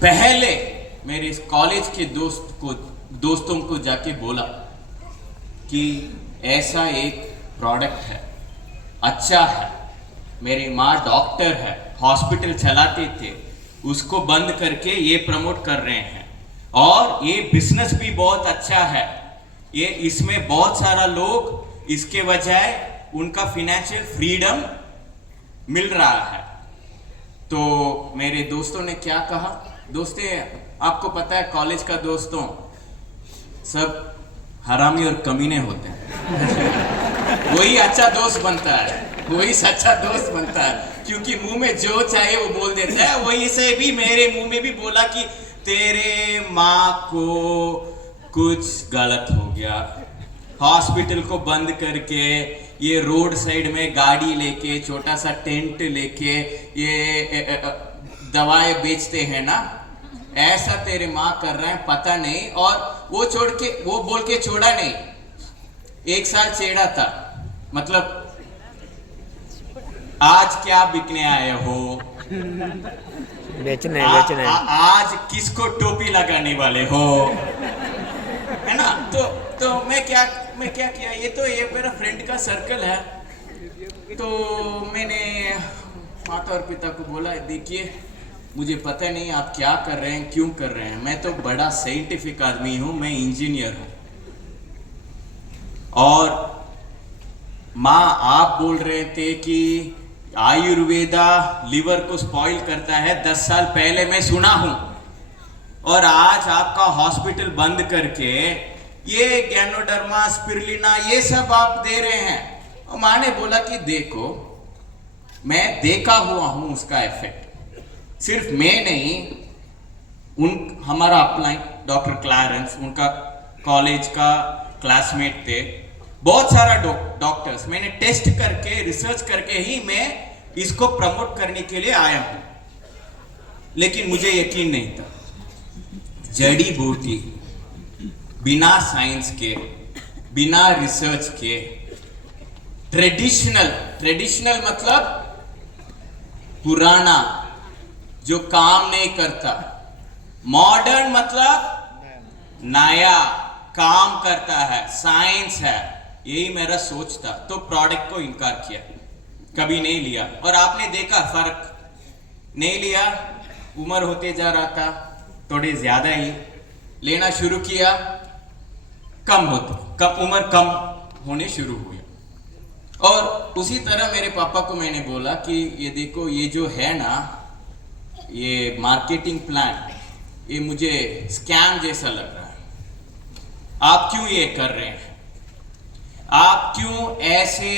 पहले मेरे इस कॉलेज के दोस्तों को जाके बोला कि ऐसा एक प्रोडक्ट है, अच्छा है। मेरी माँ डॉक्टर है, हॉस्पिटल चलाते थे, उसको बंद करके ये प्रमोट कर रहे हैं और ये बिजनेस भी बहुत अच्छा है। ये इसमें बहुत सारा लोग इसके बजाय उनका फाइनेंशियल फ्रीडम मिल रहा है। तो मेरे दोस्तों ने क्या कहा, दोस्तें आपको पता है कॉलेज का दोस्तों सब हरामी और कमीने होते हैं वही अच्छा दोस्त बनता है, वही सच्चा दोस्त बनता है, क्योंकि मुंह में जो चाहे वो बोल देता है। वही से भी मेरे मुंह में भी बोला कि तेरे माँ को कुछ गलत हो गया, हॉस्पिटल को बंद करके ये रोड साइड में गाड़ी लेके छोटा सा टेंट लेके ये दवाएं बेचते हैं ना, ऐसा तेरे माँ कर रहे हैं पता नहीं। और वो बोल के छोड़ा नहीं, 1 साल छेड़ा था। मतलब आज क्या बिकने आए हो, बेचने आज किसको टोपी लगाने वाले हो, है ना। तो मैं क्या किया, ये मेरा फ्रेंड का सर्कल है। तो मैंने माता और पिता को बोला, देखिए मुझे पता नहीं आप क्या कर रहे हैं, क्यों कर रहे हैं, मैं तो बड़ा साइंटिफिक आदमी हूं, मैं इंजीनियर हूं, और माँ आप बोल रहे थे कि आयुर्वेदा लिवर को स्पॉइल करता है, 10 साल पहले मैं सुना हूं, और आज आपका हॉस्पिटल बंद करके ये गैनोडर्मा स्पिरुलिना ये सब आप दे रहे हैं। और माँ ने बोला कि देखो मैं देखा हुआ हूं उसका इफेक्ट, सिर्फ मैं नहीं, हमारा अपलाइन डॉक्टर क्लैरेंस, उनका कॉलेज का क्लासमेट थे, बहुत सारा डॉक्टर्स, मैंने टेस्ट करके रिसर्च करके ही मैं इसको प्रमोट करने के लिए आया हूं। लेकिन मुझे यकीन नहीं था, जड़ी बूटी बिना साइंस के, बिना रिसर्च के, ट्रेडिशनल मतलब पुराना जो काम नहीं करता, मॉडर्न मतलब नया काम करता है, साइंस है, यही मेरा सोच था। तो प्रोडक्ट को इनकार किया, कभी नहीं लिया। और आपने देखा फर्क नहीं लिया, उम्र होते जा रहा था, थोड़े ज्यादा ही लेना शुरू किया, उम्र कम होने शुरू हुई। और उसी तरह मेरे पापा को मैंने बोला कि ये देखो, ये जो है ना, ये मार्केटिंग प्लान, ये मुझे स्कैम जैसा लग रहा है, आप क्यों ये कर रहे हैं, आप क्यों ऐसे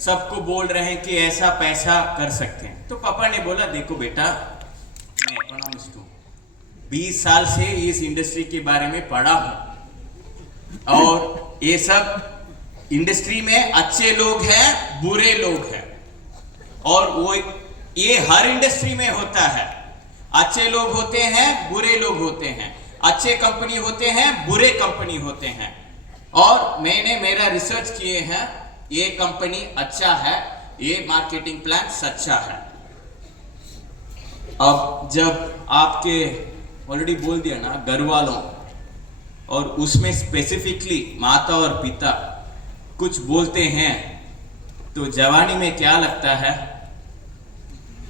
सबको बोल रहे हैं कि ऐसा पैसा कर सकते हैं। तो पापा ने बोला, देखो बेटा, मैं इकोनॉमिस्ट हूं, 20 साल से इस इंडस्ट्री के बारे में पढ़ा हूं, और ये सब इंडस्ट्री में अच्छे लोग हैं, बुरे लोग हैं, और वो ये हर इंडस्ट्री में होता है, अच्छे लोग होते हैं, बुरे लोग होते हैं, अच्छे कंपनी होते हैं, बुरे कंपनी होते हैं। और मैंने मेरा रिसर्च किए हैं, ये कंपनी अच्छा है, ये मार्केटिंग प्लान सच्चा है। अब जब आपके ऑलरेडी बोल दिया ना घर वालों, और उसमें स्पेसिफिकली माता और पिता कुछ बोलते हैं, तो जवानी में क्या लगता है,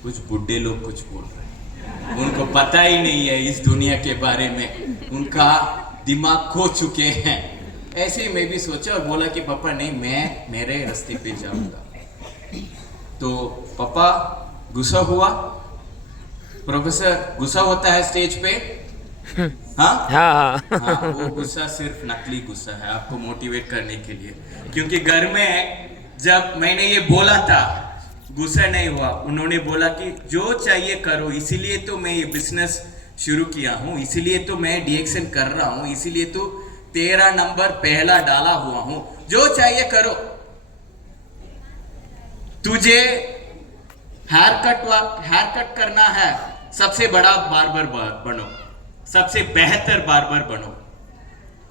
कुछ बुढ़े लोग कुछ बोल रहे हैं, उनको पता ही नहीं है इस दुनिया के बारे में, उनका दिमाग खो चुके हैं। ऐसे ही मैं भी सोचा और बोला कि पापा नहीं, मैं मेरे रास्ते पे जाऊंगा। तो पापा गुस्सा हुआ, प्रोफेसर गुस्सा होता है स्टेज पे, हाँ, वो गुस्सा सिर्फ नकली गुस्सा है, आपको मोटिवेट करने के लिए। क्योंकि घर में जब मैंने ये बोला था, गुस्सा नहीं हुआ, उन्होंने बोला कि जो चाहिए करो, इसीलिए तो मैं ये बिजनेस शुरू किया हूँ, इसीलिए तो मैं डीएक्शन कर रहा हूँ, इसीलिए तो 13 नंबर पहला डाला हुआ हूँ, जो चाहिए करो, तुझे हेयर कट करना है, सबसे बड़ा बार्बर बनो, सबसे बेहतर बार्बर बनो,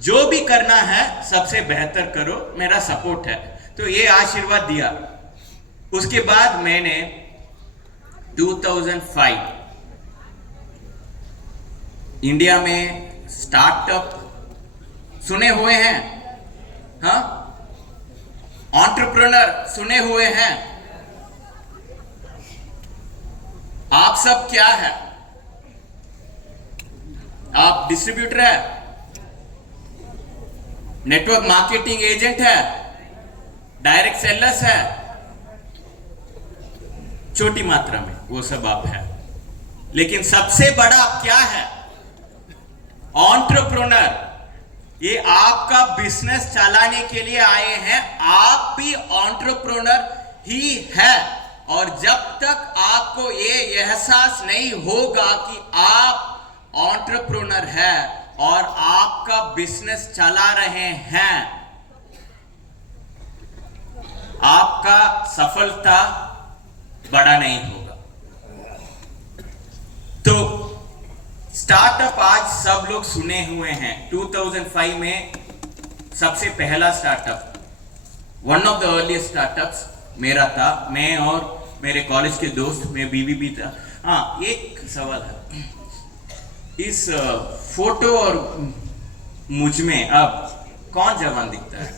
जो भी करना है सबसे बेहतर करो, मेरा सपोर्ट है। तो ये आशीर्वाद दिया। उसके बाद मैंने 2005 इंडिया में स्टार्टअप सुने हुए हैं? हाँ, एंटरप्रेन्योर सुने हुए हैं? आप सब क्या है? आप डिस्ट्रीब्यूटर है, नेटवर्क मार्केटिंग एजेंट है, डायरेक्ट सेलर्स है, छोटी मात्रा में वो सब आप है। लेकिन सबसे बड़ा क्या है? एंटरप्रेन्योर। ये आपका बिजनेस चलाने के लिए आए हैं, आप भी एंटरप्रेन्योर ही है। और जब तक आपको ये एहसास नहीं होगा कि आप एंटरप्रेन्योर है और आपका बिजनेस चला रहे हैं, आपका सफलता बड़ा नहीं होगा। तो स्टार्टअप आज सब लोग सुने हुए हैं। 2005 में सबसे पहला startup, one of the earliest startups मेरा था। मैं और मेरे कॉलेज के दोस्त, मैं बीवी भी था। हाँ, एक सवाल है, इस फोटो और मुझ में अब कौन जवान दिखता है?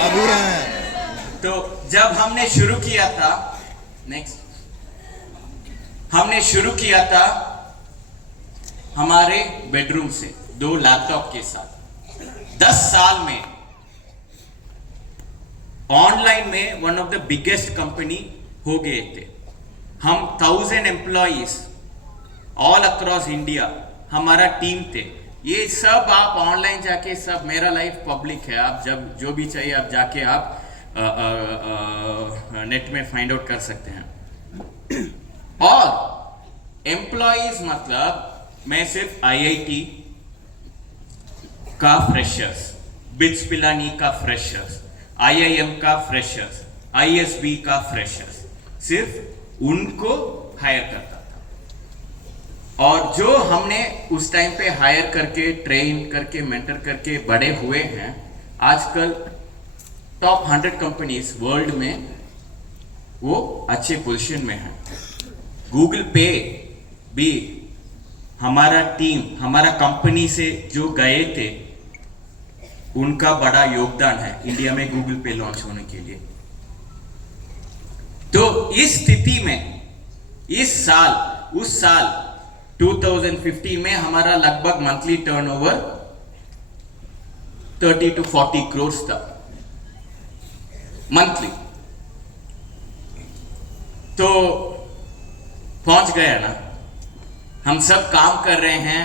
अभी हैं। तो जब हमने शुरू किया था, हमने शुरू किया था हमारे बेडरूम से 2 लैपटॉप के साथ। 10 साल में ऑनलाइन में one of the biggest company हो गए थे हम। 1000 एम्प्लॉइज ऑल अक्रॉस इंडिया हमारा टीम थे। ये सब आप ऑनलाइन जाके, सब मेरा लाइफ पब्लिक है, आप जब जो भी चाहिए आप जाके आप नेट में फाइंड आउट कर सकते हैं। और एम्प्लॉइज मतलब मैं सिर्फ आईआईटी का फ्रेशर्स, बिट्स पिलानी का फ्रेशर्स, आईआईएम का फ्रेशर्स, आईएसबी का फ्रेशर्स, सिर्फ उनको हायर करता था। और जो हमने उस टाइम पे हायर करके, ट्रेन करके, मेंटर करके बड़े हुए हैं, आजकल टॉप 100 कंपनीज वर्ल्ड में वो अच्छे पोजीशन में हैं। गूगल पे भी हमारा टीम, हमारा कंपनी से जो गए थे, उनका बड़ा योगदान है इंडिया में गूगल पे लॉन्च होने के लिए। तो इस स्थिति में इस साल, उस साल 2015 में हमारा लगभग मंथली टर्नओवर 30 to 40 करोड़ था मंथली। तो पहुंच गया ना, हम सब काम कर रहे हैं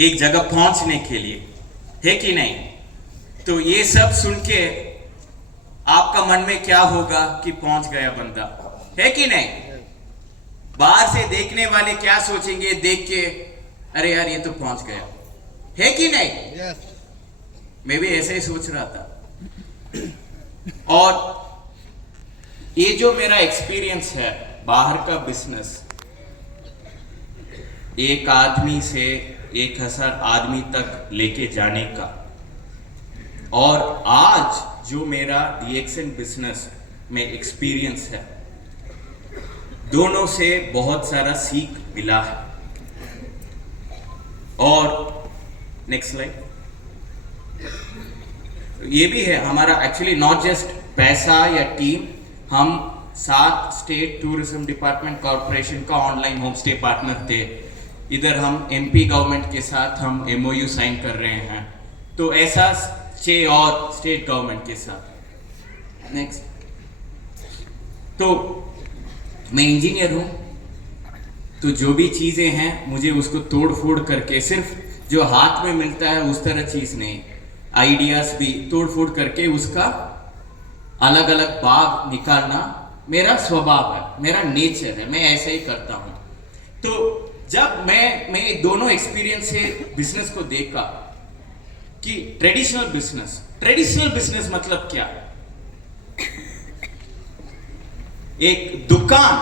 एक जगह पहुंचने के लिए, है कि नहीं? तो ये सब सुन के आपका मन में क्या होगा कि पहुंच गया बंदा, है कि नहीं? बाहर से देखने वाले क्या सोचेंगे देख के, अरे यार ये तो पहुंच गया, है कि नहीं? Yes. मैं भी ऐसे ही सोच रहा था। और ये जो मेरा एक्सपीरियंस है बाहर का बिजनेस, एक आदमी से 1000 आदमी तक लेके जाने का, और आज जो मेरा DXN बिजनेस में एक्सपीरियंस है, दोनों से बहुत सारा सीख मिला है। और नेक्स्ट स्लाइड। ये भी है हमारा एक्चुअली नॉट जस्ट पैसा या टीम, हम 7 स्टेट टूरिज्म डिपार्टमेंट कॉर्पोरेशन का ऑनलाइन होम स्टे पार्टनर थे। इधर हम MP गवर्नमेंट के साथ हम MOU साइन कर रहे हैं, तो ऐसा 6 और स्टेट गवर्नमेंट के साथ। नेक्स्ट। तो मैं इंजीनियर हूं, तो जो भी चीजें हैं मुझे उसको तोड़ फोड़ करके, सिर्फ जो हाथ में मिलता है उस तरह चीज नहीं, आइडियाज भी तोड़ फोड़ करके उसका अलग अलग भाग निकालना मेरा स्वभाव है, मेरा नेचर है, मैं ऐसे ही करता हूं। तो जब मैं दोनों एक्सपीरियंस से बिजनेस को देखा कि ट्रेडिशनल बिजनेस मतलब क्या, एक दुकान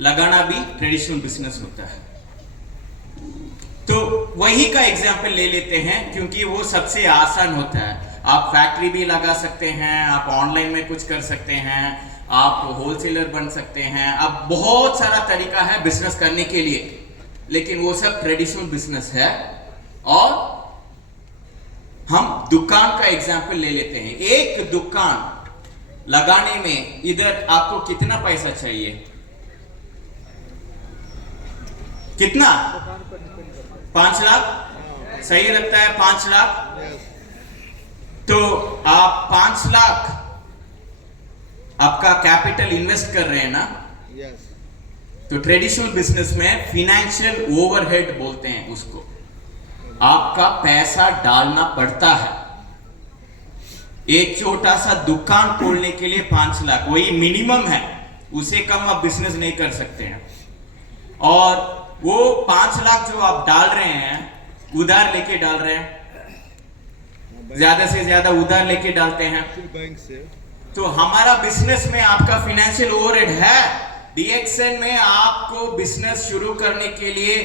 लगाना भी ट्रेडिशनल बिजनेस होता है। तो वही का एग्जाम्पल ले लेते हैं, क्योंकि वो सबसे आसान होता है। आप फैक्ट्री भी लगा सकते हैं, आप ऑनलाइन में कुछ कर सकते हैं, आप होलसेलर बन सकते हैं। अब बहुत सारा तरीका है बिजनेस करने के लिए, लेकिन वो सब ट्रेडिशनल बिजनेस है। और हम दुकान का एग्जाम्पल ले लेते हैं। एक दुकान लगाने में इधर आपको कितना पैसा चाहिए? कितना? 5 लाख? सही लगता है 5 लाख? तो आप 5 लाख आपका कैपिटल इन्वेस्ट कर रहे हैं ना? तो ट्रेडिशनल बिजनेस में फिनेंशियल ओवरहेड बोलते हैं उसको। आपका पैसा डालना पड़ता है। एक छोटा सा दुकान खोलने के लिए 5 लाख वही मिनिमम है, उसे कम आप बिजनेस नहीं कर सकते हैं। और वो 5 लाख जो आप डाल रहे हैं, उधार लेके डाल रहे हैं, ज्यादा से ज्यादा उधार लेके डालते हैं। बैंक से तो हमारा बिजनेस में आपका फिनेंशियल ओवरहेड है। डीएक्सएन में आपको बिजनेस शुरू करने के लिए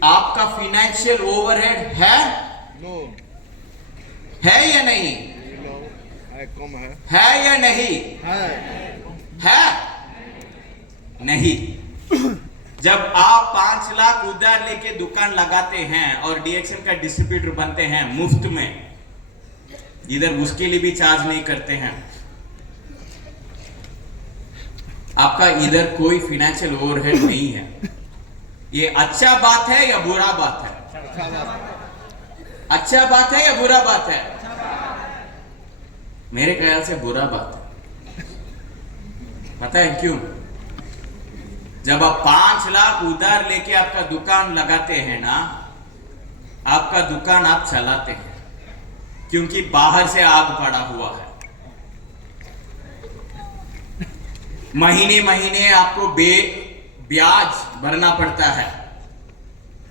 आपका फिनेंशियल ओवरहेड है? नो है या नहीं? कम है या नहीं? है नहीं। जब आप 5 लाख उधार लेके दुकान लगाते हैं और डीएक्सएन का डिस्ट्रीब्यूटर बनते हैं मुफ्त में, इधर उसके लिए भी चार्ज नहीं करते हैं, आपका इधर कोई फिनेंशियल ओवरहेड नहीं है। ये अच्छा बात है या बुरा बात है? अच्छा बात है या बुरा बात है? मेरे ख्याल से बुरा बात है। पता है क्यों? जब आप 5 लाख उधार लेके आपका दुकान लगाते हैं ना, आपका दुकान आप चलाते हैं, क्योंकि बाहर से आग पड़ा हुआ है। महीने महीने आपको ब्याज भरना पड़ता है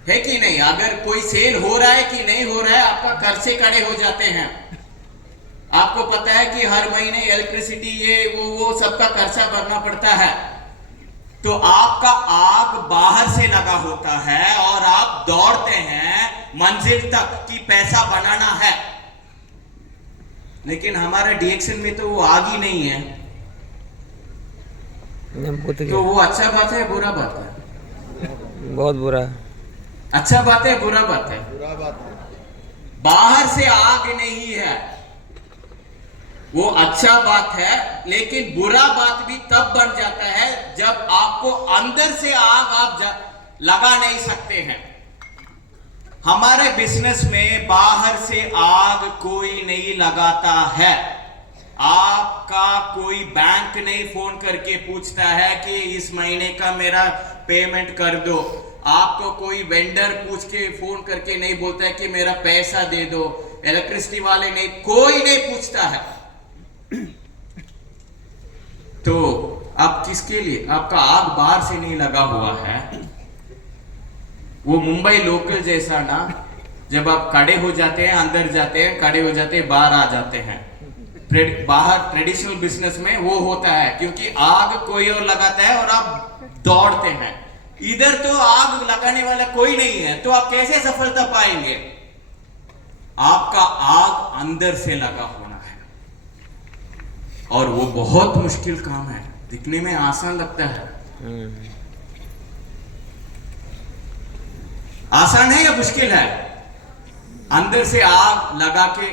कि नहीं? अगर कोई सेल हो रहा है कि नहीं हो रहा है, आपका खर्चे खड़े हो जाते हैं। आपको पता है कि हर महीने इलेक्ट्रिसिटी ये वो सबका खर्चा भरना पड़ता है। तो आपका आग बाहर से लगा होता है और आप दौड़ते हैं मंजिल तक कि पैसा बनाना है। लेकिन हमारा डीएक्सएन में तो वो आग ही नहीं है। तो वो अच्छा बात है बुरा बात है? बहुत बुरा। अच्छा बात है बुरा बात है? बुरा बात है। बाहर से आग नहीं है, वो अच्छा बात है। लेकिन बुरा बात भी तब बन जाता है जब आपको अंदर से आग आप लगा नहीं सकते हैं। हमारे बिजनेस में बाहर से आग कोई नहीं लगाता है। आपका कोई बैंक नहीं फोन करके पूछता है कि इस महीने का मेरा पेमेंट कर दो। आपको कोई वेंडर पूछ के फोन करके नहीं बोलता है कि मेरा पैसा दे दो। इलेक्ट्रिसिटी वाले नहीं, कोई नहीं पूछता है। तो आप किसके लिए? आपका आग बाहर से नहीं लगा हुआ है। वो मुंबई लोकल जैसा ना, जब आप खड़े हो जाते हैं, अंदर जाते हैं, खड़े हो जाते हैं, बाहर आ जाते हैं। बाहर ट्रेडिशनल बिजनेस में वो होता है, क्योंकि आग कोई और लगाता है और आप दौड़ते हैं। इधर तो आग लगाने वाला कोई नहीं है, तो आप कैसे सफलता पाएंगे? आपका आग अंदर से लगा होना है, और वो बहुत मुश्किल काम है। दिखने में आसान लगता है। आसान है या मुश्किल है? अंदर से आग लगा के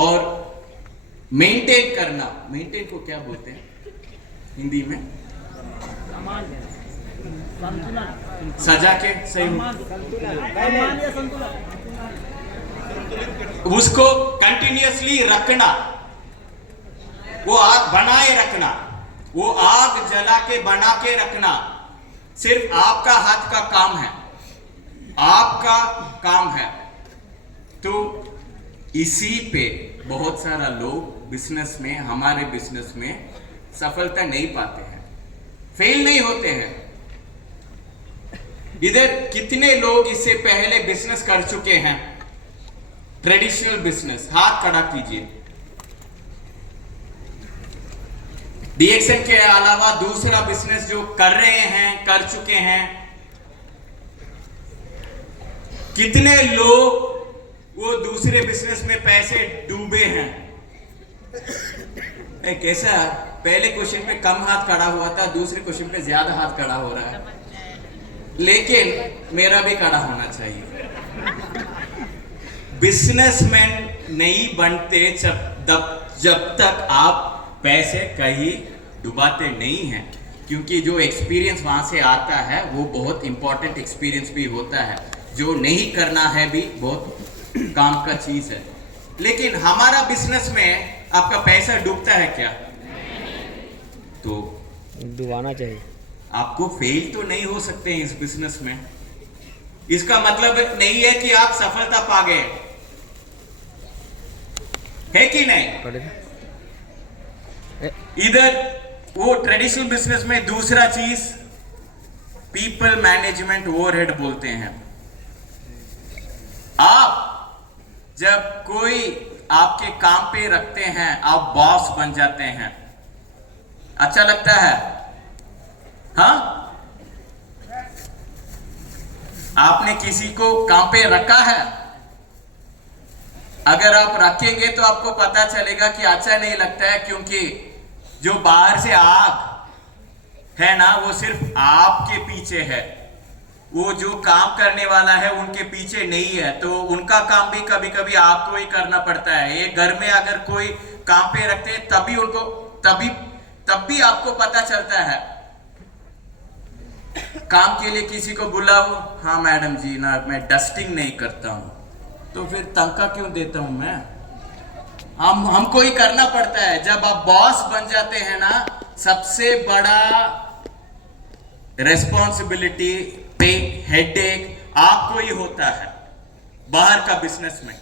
और मेंटेन करना। मेंटेन को क्या बोलते हैं हिंदी में? सजा के सही उसको कंटिन्यूअसली रखना, वो आग बनाए रखना, वो आग जला के बना के रखना सिर्फ आपका हाथ का काम है, आपका काम है। तो इसी पे बहुत सारा लोग बिजनेस में, हमारे बिजनेस में सफलता नहीं पाते हैं, फेल नहीं होते हैं। इधर कितने लोग इससे पहले बिजनेस कर चुके हैं? ट्रेडिशनल बिजनेस, हाथ खड़ा कीजिए। डीएक्सएन के अलावा दूसरा बिजनेस जो कर रहे हैं, कर चुके हैं, कितने लोग वो दूसरे बिजनेस में पैसे डूबे हैं? कैसा, पहले क्वेश्चन पे कम हाथ खड़ा हुआ था, दूसरे क्वेश्चन पे ज्यादा हाथ खड़ा हो रहा है, लेकिन मेरा भी खड़ा होना चाहिए। बिजनेसमैन नहीं बनते जब तक आप पैसे कहीं डुबाते नहीं हैं, क्योंकि जो एक्सपीरियंस वहां से आता है वो बहुत इंपॉर्टेंट एक्सपीरियंस भी होता है, जो नहीं करना है भी बहुत काम का चीज है। लेकिन हमारा बिजनेस में आपका पैसा डूबता है क्या? तो डुबाना चाहिए। आपको फेल तो नहीं हो सकते हैं इस बिजनेस में। इसका मतलब नहीं है कि आप सफलता पा गए, है कि नहीं? इधर वो ट्रेडिशनल बिजनेस में दूसरा चीज पीपल मैनेजमेंट ओवरहेड बोलते हैं। आप जब कोई आपके काम पे रखते हैं, आप बॉस बन जाते हैं, अच्छा लगता है? हाँ, आपने किसी को काम पे रखा है, अगर आप रखेंगे तो आपको पता चलेगा कि अच्छा नहीं लगता है, क्योंकि जो बाहर से आग है ना, वो सिर्फ आपके पीछे है, वो जो काम करने वाला है उनके पीछे नहीं है, तो उनका काम भी कभी कभी आपको ही करना पड़ता है। ये घर में अगर कोई काम पे रखते हैं तब भी आपको पता चलता है। काम के लिए किसी को बुलाओ, हाँ मैडम जी ना, मैं डस्टिंग नहीं करता हूं, तो फिर तनख्वाह क्यों देता हूं मैं? हमको ही करना पड़ता है। जब आप बॉस बन जाते हैं ना, सबसे बड़ा रेस्पॉन्सिबिलिटी पे हेडेक आपको ही होता है बाहर का बिजनेस में।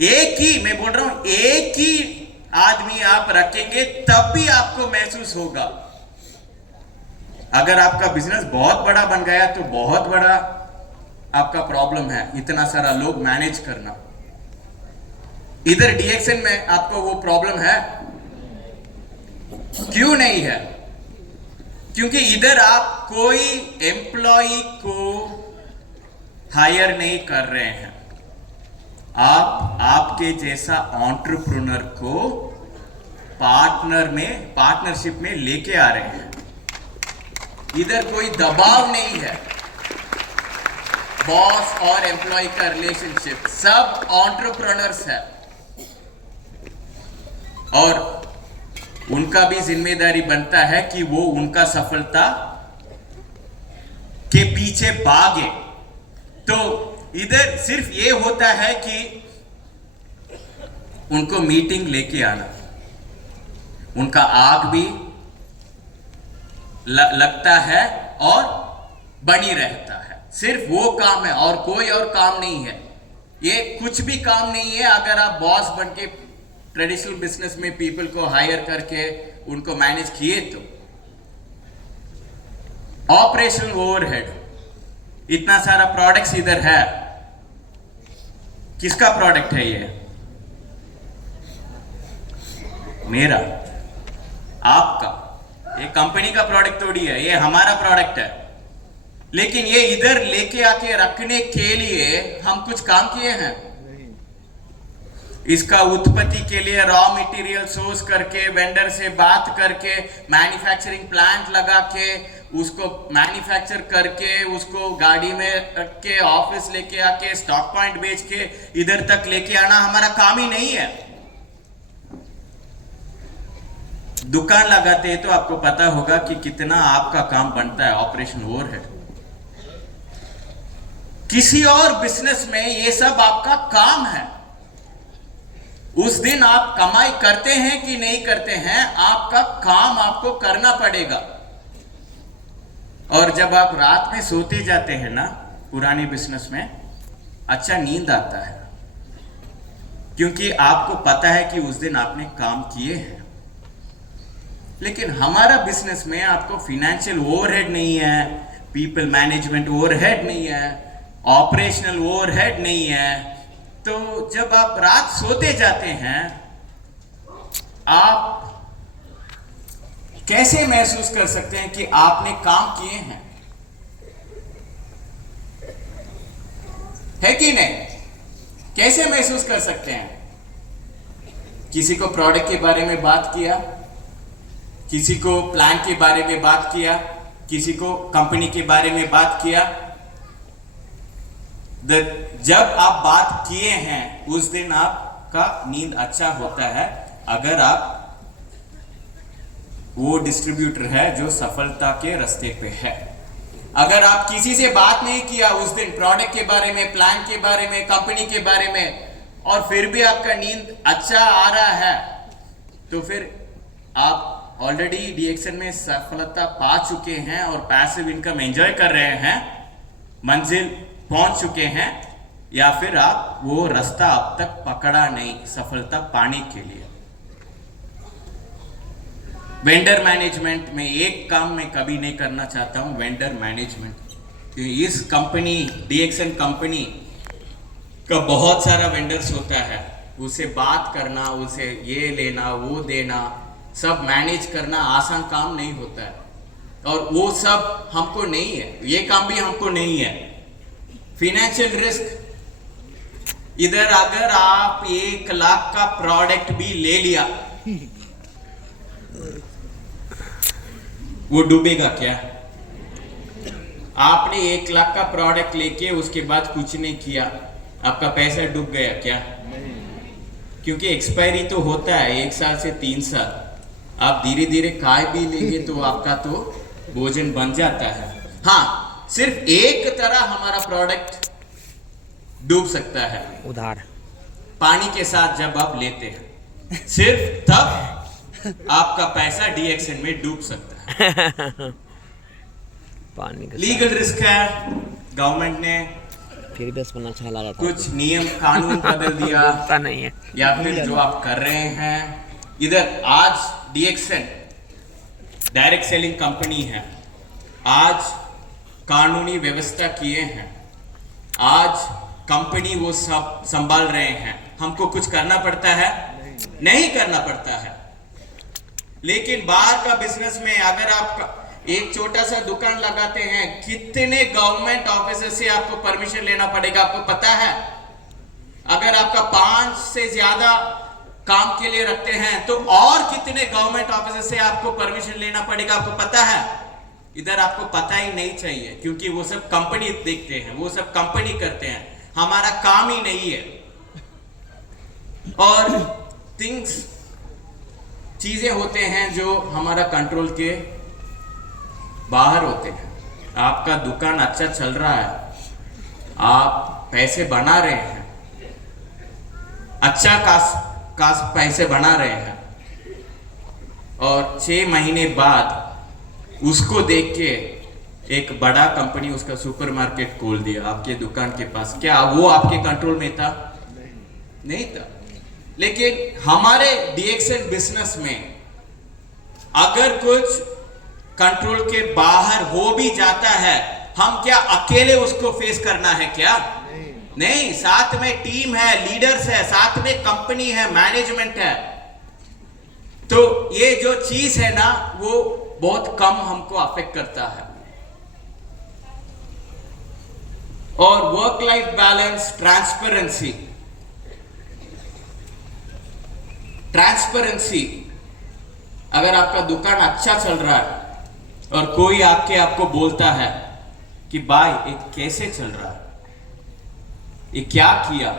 एक ही, मैं बोल रहा हूं, एक ही आदमी आप रखेंगे तब भी आपको महसूस होगा। अगर आपका बिजनेस बहुत बड़ा बन गया तो बहुत बड़ा आपका प्रॉब्लम है, इतना सारा लोग मैनेज करना। इधर डीएक्सएन में आपको वो प्रॉब्लम है? क्यों नहीं है? क्योंकि इधर आप कोई एम्प्लॉय को हायर नहीं कर रहे हैं, आप आपके जैसा एंटरप्रेन्योर को पार्टनरशिप में लेके आ रहे हैं। इधर कोई दबाव नहीं है, बॉस और एम्प्लॉय का रिलेशनशिप, सब एंटरप्रेन्योर्स है, और उनका भी जिम्मेदारी बनता है कि वो उनका सफलता के पीछे भागे। तो इधर सिर्फ ये होता है कि उनको मीटिंग लेके आना, उनका आग भी लगता है और बनी रहता है, सिर्फ वो काम है और कोई और काम नहीं है। ये कुछ भी काम नहीं है अगर आप बॉस बन के ट्रेडिशनल बिजनेस में पीपल को हायर करके उनको मैनेज किए तो। ऑपरेशनल ओवरहेड, इतना सारा प्रोडक्ट्स इधर है, किसका प्रोडक्ट है ये? मेरा, आपका, ये कंपनी का प्रोडक्ट थोड़ी है, ये हमारा प्रोडक्ट है। लेकिन ये इधर लेके आके रखने के लिए हम कुछ काम किए हैं। इसका उत्पत्ति के लिए रॉ मटेरियल सोर्स करके, वेंडर से बात करके, मैन्युफैक्चरिंग प्लांट लगा के, उसको मैन्युफैक्चर करके, उसको गाड़ी में रख के, ऑफिस लेके आके, स्टॉक पॉइंट बेच के इधर तक लेके आना हमारा काम ही नहीं है। दुकान लगाते हैं तो आपको पता होगा कि कितना आपका काम बनता है, ऑपरेशन ओवरहेड। किसी और बिजनेस में ये सब आपका काम है। उस दिन आप कमाई करते हैं कि नहीं करते हैं, आपका काम आपको करना पड़ेगा। और जब आप रात में सोते जाते हैं ना पुराने बिजनेस में, अच्छा नींद आता है, क्योंकि आपको पता है कि उस दिन आपने काम किए हैं। लेकिन हमारा बिजनेस में आपको फिनेंशियल ओवरहेड नहीं है, पीपल मैनेजमेंट ओवरहेड नहीं है, ऑपरेशनल ओवरहेड नहीं है। तो जब आप रात सोते जाते हैं, आप कैसे महसूस कर सकते हैं कि आपने काम किए हैं? है कि नहीं? कैसे महसूस कर सकते हैं? किसी को प्रोडक्ट के बारे में बात किया, किसी को प्लान के बारे में बात किया, किसी को कंपनी के बारे में बात किया। जब आप बात किए हैं उस दिन आपका नींद अच्छा होता है, अगर आप वो डिस्ट्रीब्यूटर है जो सफलता के रास्ते पे है। अगर आप किसी से बात नहीं किया उस दिन प्रोडक्ट के बारे में, प्लान के बारे में, कंपनी के बारे में, और फिर भी आपका नींद अच्छा आ रहा है, तो फिर आप ऑलरेडी डीएक्सन में सफलता पा चुके हैं और पैसिव इनकम एंजॉय कर रहे हैं, मंजिल पहुंच चुके हैं, या फिर आप वो रास्ता अब तक पकड़ा नहीं सफलता पाने के लिए। वेंडर मैनेजमेंट में एक काम मैं कभी नहीं करना चाहता हूं, वेंडर मैनेजमेंट। इस कंपनी डीएक्सन कंपनी का बहुत सारा वेंडर्स होता है, उसे बात करना, उसे ये लेना वो देना, सब मैनेज करना आसान काम नहीं होता है, और वो सब हमको नहीं है, ये काम भी हमको नहीं है। फाइनेंशियल रिस्क, इधर अगर आप 1 लाख का प्रोडक्ट भी ले लिया, वो डूबेगा क्या? आपने 1 लाख का प्रोडक्ट लेके उसके बाद कुछ नहीं किया, आपका पैसा डूब गया क्या? क्योंकि एक्सपायरी तो होता है 1 साल से 3 साल, आप धीरे धीरे खाए भी लेंगे तो आपका तो भोजन बन जाता है। हाँ, सिर्फ एक तरह हमारा प्रोडक्ट डूब सकता है, उधार पानी के साथ जब आप लेते हैं, सिर्फ तब आपका पैसा डीएक्सन में डूब सकता है। पानी का लीगल रिस्क है, गवर्नमेंट ने फिर भी 10 छाला जाता कुछ नियम कानून बदल दिया, पता नहीं है, या फिर जो आप कर रहे हैं। इधर आज डीएक्सन डायरेक्ट सेलिंग कंपनी है, आज कानूनी व्यवस्था किए हैं, आज कंपनी वो सब संभाल रहे हैं। हमको कुछ करना पड़ता है? नहीं करना पड़ता है। लेकिन बाहर का बिजनेस में अगर आप एक छोटा सा दुकान लगाते हैं, कितने गवर्नमेंट ऑफिसर से आपको परमिशन लेना पड़ेगा, आपको पता है? अगर आपका 5 से ज्यादा काम के लिए रखते हैं तो और कितने गवर्नमेंट ऑफिसर से आपको परमिशन लेना पड़ेगा, आपको पता है? इधर आपको पता ही नहीं चाहिए, क्योंकि वो सब कंपनी देखते हैं, वो सब कंपनी करते हैं, हमारा काम ही नहीं है। और चीजें होते हैं जो हमारा कंट्रोल के बाहर होते हैं। आपका दुकान अच्छा चल रहा है, आप पैसे बना रहे हैं, अच्छा खास पैसे बना रहे हैं, और 6 महीने बाद उसको देख के एक बड़ा कंपनी उसका सुपरमार्केट खोल दिया आपके दुकान के पास, क्या वो आपके कंट्रोल में था? नहीं था। लेकिन हमारे डीएक्सन बिजनेस में अगर कुछ कंट्रोल के बाहर हो भी जाता है, हम क्या अकेले उसको फेस करना है क्या? नहीं, साथ में टीम है, लीडर्स है, साथ में कंपनी है, मैनेजमेंट है। तो ये जो चीज है ना, वो बहुत कम हमको अफेक्ट करता है। और वर्क लाइफ बैलेंस, ट्रांसपेरेंसी, अगर आपका दुकान अच्छा चल रहा है और कोई आपको बोलता है कि भाई ये कैसे चल रहा है, ये क्या किया,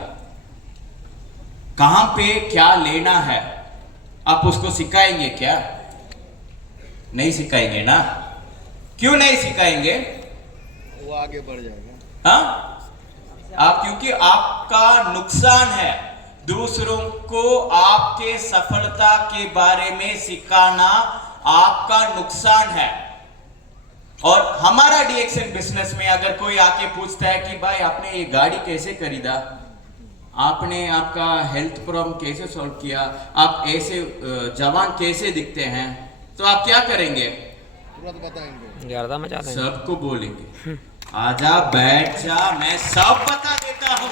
कहां पे क्या लेना है, आप उसको सिखाएंगे क्या? नहीं सिखाएंगे ना। क्यों नहीं सिखाएंगे? वो आगे बढ़ जाएगा। हाँ, आप, क्योंकि आपका नुकसान है दूसरों को आपके सफलता के बारे में सिखाना, आपका नुकसान है। और हमारा डीएक्सन बिजनेस में अगर कोई आके पूछता है कि भाई आपने ये गाड़ी कैसे खरीदा, आपने आपका हेल्थ प्रॉब्लम कैसे सॉल्व किया, आप ऐसे जवान कैसे दिखते हैं, तो आप क्या करेंगे? तुरंत बताएंगे, गर्दा मचा देंगे, सबको बोलेंगे आजा बैठ जा, मैं सब बता देता हूं।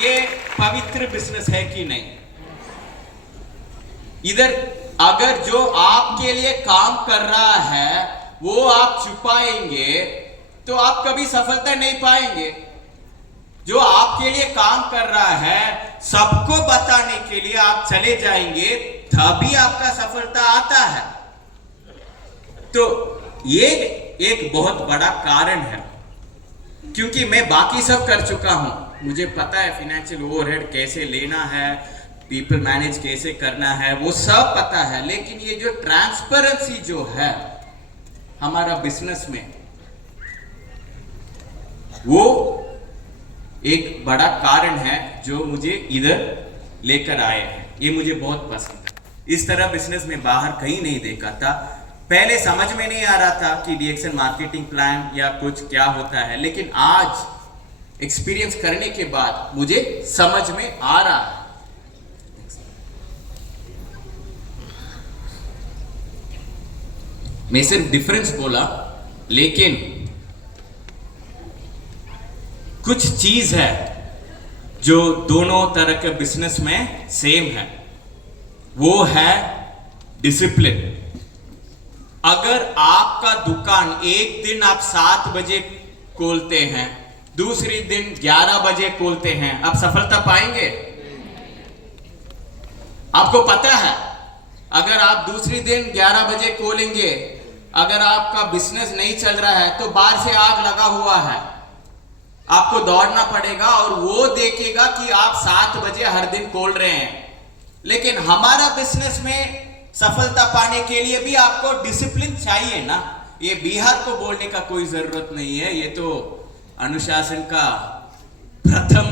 ये पवित्र बिजनेस है कि नहीं? इधर अगर जो आपके लिए काम कर रहा है वो आप छुपाएंगे तो आप कभी सफलता नहीं पाएंगे। जो आपके लिए काम कर रहा है, सबको बताने के लिए आप चले जाएंगे, तभी आपका सफलता आता है। तो ये एक बहुत बड़ा कारण है, क्योंकि मैं बाकी सब कर चुका हूं, मुझे पता है फाइनेंशियल ओवरहेड कैसे लेना है, पीपल मैनेज कैसे करना है, वो सब पता है। लेकिन ये जो ट्रांसपेरेंसी जो है हमारा बिजनेस में, वो एक बड़ा कारण है जो मुझे इधर लेकर आए हैं। ये मुझे बहुत पसंद है। इस तरह बिजनेस में बाहर कहीं नहीं देखा था। पहले समझ में नहीं आ रहा था कि डीएक्सएन मार्केटिंग प्लान या कुछ क्या होता है, लेकिन आज एक्सपीरियंस करने के बाद मुझे समझ में आ रहा है। मैं सिर्फ डिफरेंस बोला, लेकिन कुछ चीज है जो दोनों तरह के बिजनेस में सेम है, वो है डिसिप्लिन। अगर आपका दुकान एक दिन आप 7 बजे खोलते हैं, दूसरी दिन 11 बजे खोलते हैं, आप सफलता पाएंगे? आपको पता है, अगर आप दूसरी दिन 11 बजे खोलेंगे, अगर आपका बिजनेस नहीं चल रहा है तो बाहर से आग लगा हुआ है, आपको दौड़ना पड़ेगा और वो देखेगा कि आप 7 बजे हर दिन खोल रहे हैं। लेकिन हमारा बिजनेस में सफलता पाने के लिए भी आपको डिसिप्लिन चाहिए ना। ये बिहार को बोलने का कोई जरूरत नहीं है, ये तो अनुशासन का प्रथम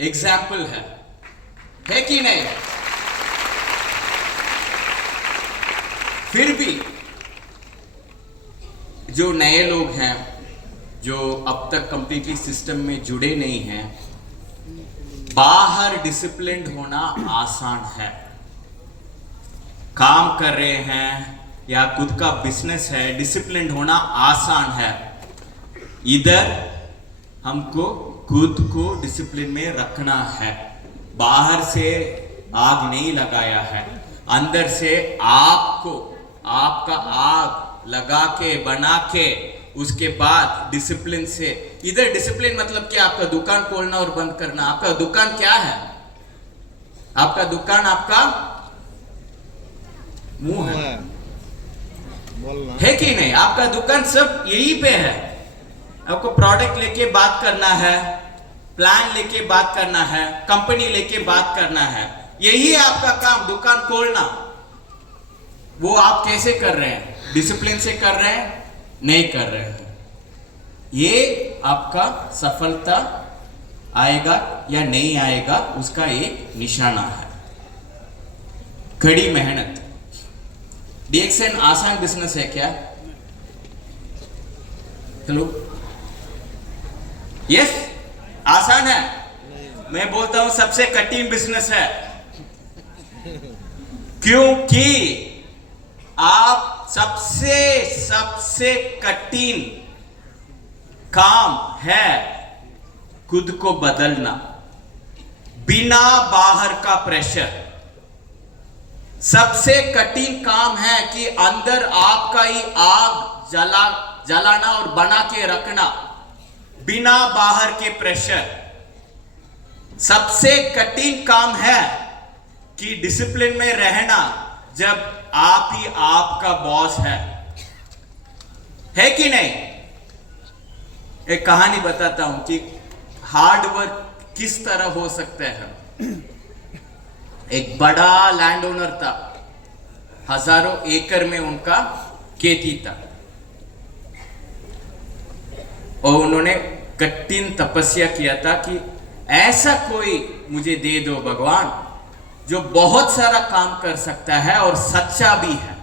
एग्जाम्पल है कि नहीं? फिर भी जो नए लोग हैं, जो अब तक कंप्लीटली सिस्टम में जुड़े नहीं हैं, बाहर डिसिप्लिन्ड होना आसान है। काम कर रहे हैं या खुद का बिजनेस है, डिसिप्लिन्ड होना आसान है। इधर हमको खुद को डिसिप्लिन में रखना है। बाहर से आग नहीं लगाया है, अंदर से आपको आपका आग लगा के बना के उसके बाद डिसिप्लिन से। इधर डिसिप्लिन मतलब क्या? आपका दुकान खोलना और बंद करना। आपका दुकान क्या है? आपका दुकान आपका मुंह है, बोलना है कि नहीं? आपका दुकान सब यही पे है। आपको प्रोडक्ट लेके बात करना है, प्लान लेके बात करना है, कंपनी लेके बात करना है, यही है आपका काम, दुकान खोलना। वो आप कैसे कर रहे हैं? डिसिप्लिन से कर रहे हैं? नहीं कर रहे हैं। ये आपका सफलता आएगा या नहीं आएगा उसका एक निशाना है। कड़ी मेहनत। डीएक्सएन आसान बिजनेस है क्या? हेलो, यस, आसान है। मैं बोलता हूं सबसे कठिन बिजनेस है, क्योंकि आप सबसे कठिन काम है खुद को बदलना बिना बाहर का प्रेशर। सबसे कठिन काम है कि अंदर आपका ही आग जलाना और बना के रखना बिना बाहर के प्रेशर। सबसे कठिन काम है कि डिसिप्लिन में रहना जब आप ही आपका बॉस है कि नहीं? एक कहानी बताता हूं कि हार्ड वर्क किस तरह हो सकता है। एक बड़ा लैंड ओनर था, हजारों एकड़ में उनका खेती था, और उन्होंने कठिन तपस्या किया था कि ऐसा कोई मुझे दे दो भगवान जो बहुत सारा काम कर सकता है और सच्चा भी है।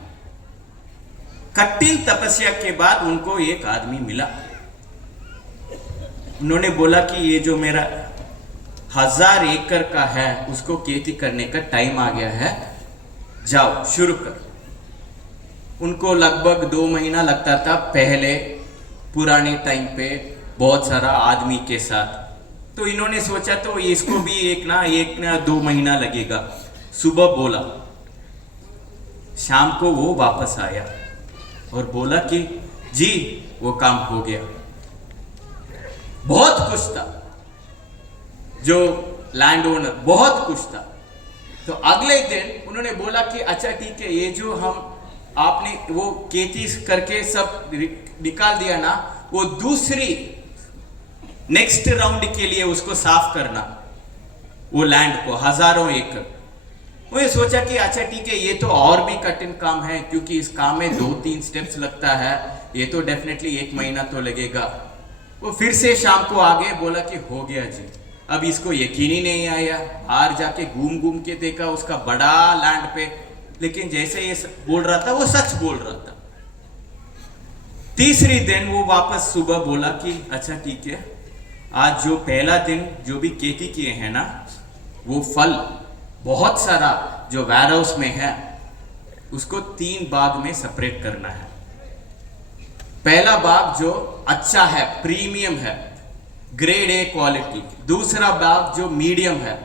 कठिन तपस्या के बाद उनको एक आदमी मिला। उन्होंने बोला कि ये जो मेरा 1000 एकड़ का है उसको खेती करने का टाइम आ गया है, जाओ शुरू कर। उनको लगभग 2 महीना लगता था पहले, पुराने टाइम पे बहुत सारा आदमी के साथ। तो इन्होंने सोचा तो इसको भी एक ना 2 महीना लगेगा। सुबह बोला, शाम को वो वापस आया और बोला कि जी वो काम हो गया। बहुत खुश था। जो लैंड ओनर, बहुत कुछ था। तो अगले दिन उन्होंने बोला कि अच्छा ठीक है, ये जो आपने वो खेती करके सब निकाल दिया ना, वो दूसरी नेक्स्ट राउंड के लिए उसको साफ करना, वो लैंड को, हजारों एकड़। मुझे सोचा कि अच्छा ठीक है, ये तो और भी कठिन काम है, क्योंकि इस काम में 2-3 स्टेप्स लगता है, ये तो डेफिनेटली 1 महीना तो लगेगा। वो फिर से शाम को आ गए, बोला कि हो गया जी। अब इसको यकीन ही नहीं आया, बाहर जाके घूम घूम के देखा उसका बड़ा लैंड पे, लेकिन जैसे ये बोल रहा था वो सच बोल रहा था। तीसरी दिन वो वापस सुबह बोला कि अच्छा ठीक है, आज जो पहला दिन जो भी खेती किए हैं ना, वो फल बहुत सारा जो वेयर हाउस में है, उसको 3 भाग में सेपरेट करना है। पहला भाग जो अच्छा है, प्रीमियम है, ग्रेड ए क्वालिटी। दूसरा भाग जो मीडियम है,